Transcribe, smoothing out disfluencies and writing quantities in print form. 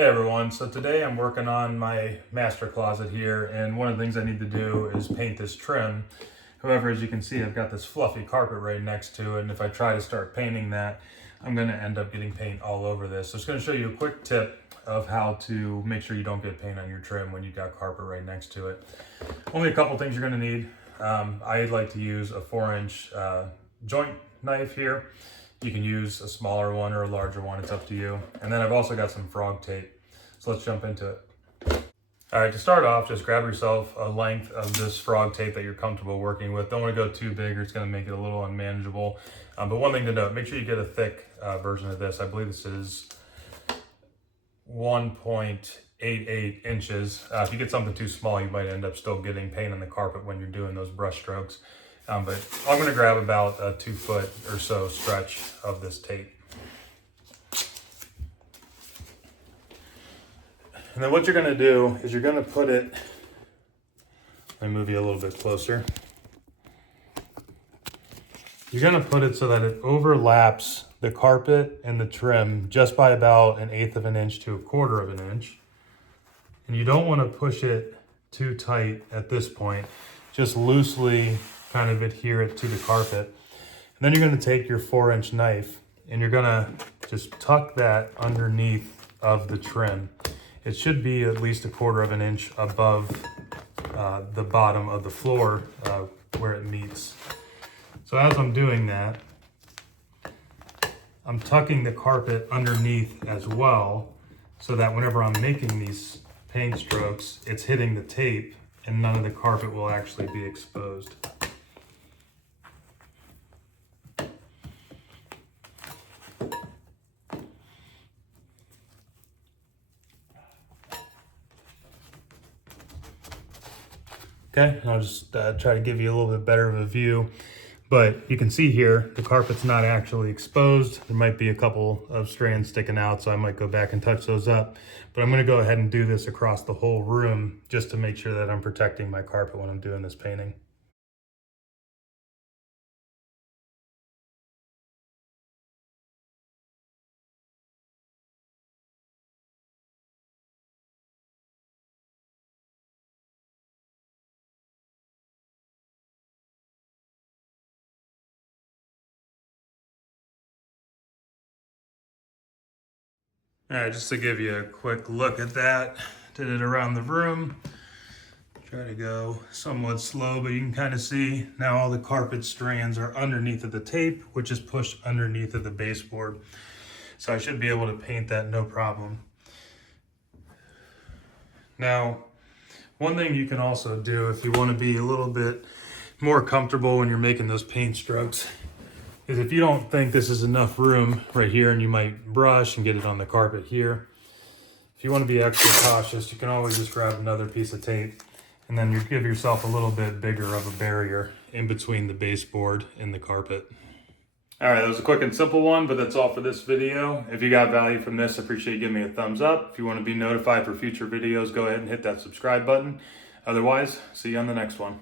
Hey everyone, so today I'm working on my master closet here, and one of the things I need to do is paint this trim. However, as you can see, I've got this fluffy carpet right next to it, and if I try to start painting that, I'm going to end up getting paint all over this. So it's going to show you a quick tip of how to make sure you don't get paint on your trim when you've got carpet right next to it. Only a couple things you're going to need. I like to use a 4-inch joint knife here. You can use a smaller one or a larger one, it's up to you. And then I've also got some frog tape. So let's jump into it. All right, to start off, just grab yourself a length of this frog tape that you're comfortable working with. Don't want to go too big or it's going to make it a little unmanageable. But one thing to note, make sure you get a thick version of this. I believe this is 1.88 inches. If you get something too small, you might end up still getting paint on the carpet when you're doing those brush strokes. But I'm going to grab about a 2 foot or so stretch of this tape. And then what you're going to do is you're going to put it, let me move you a little bit closer. You're going to put it so that it overlaps the carpet and the trim just by about 1/8 of an inch to 1/4 of an inch. And you don't want to push it too tight at this point. Just loosely kind of adhere it to the carpet. And then you're going to take your 4-inch knife and you're going to just tuck that underneath of the trim. It should be at least 1/4 of an inch above the bottom of the floor where it meets. So as I'm doing that, I'm tucking the carpet underneath as well so that whenever I'm making these paint strokes, it's hitting the tape and none of the carpet will actually be exposed. Okay, I'll just try to give you a little bit better of a view. But you can see here, the carpet's not actually exposed. There might be a couple of strands sticking out, so I might go back and touch those up. But I'm gonna go ahead and do this across the whole room just to make sure that I'm protecting my carpet when I'm doing this painting. All right, just to give you a quick look at that, did it around the room. Try to go somewhat slow, but you can kind of see now all the carpet strands are underneath of the tape, which is pushed underneath of the baseboard. So I should be able to paint that no problem. Now, one thing you can also do if you want to be a little bit more comfortable when you're making those paint strokes is if you don't think this is enough room right here and you might brush and get it on the carpet here. If you want to be extra cautious, you can always just grab another piece of tape and then you give yourself a little bit bigger of a barrier in between the baseboard and the carpet. All right, that was a quick and simple one, but that's all for this video. If you got value from this, I appreciate you giving me a thumbs up. If you want to be notified for future videos, go ahead and hit that subscribe button. Otherwise, see you on the next one.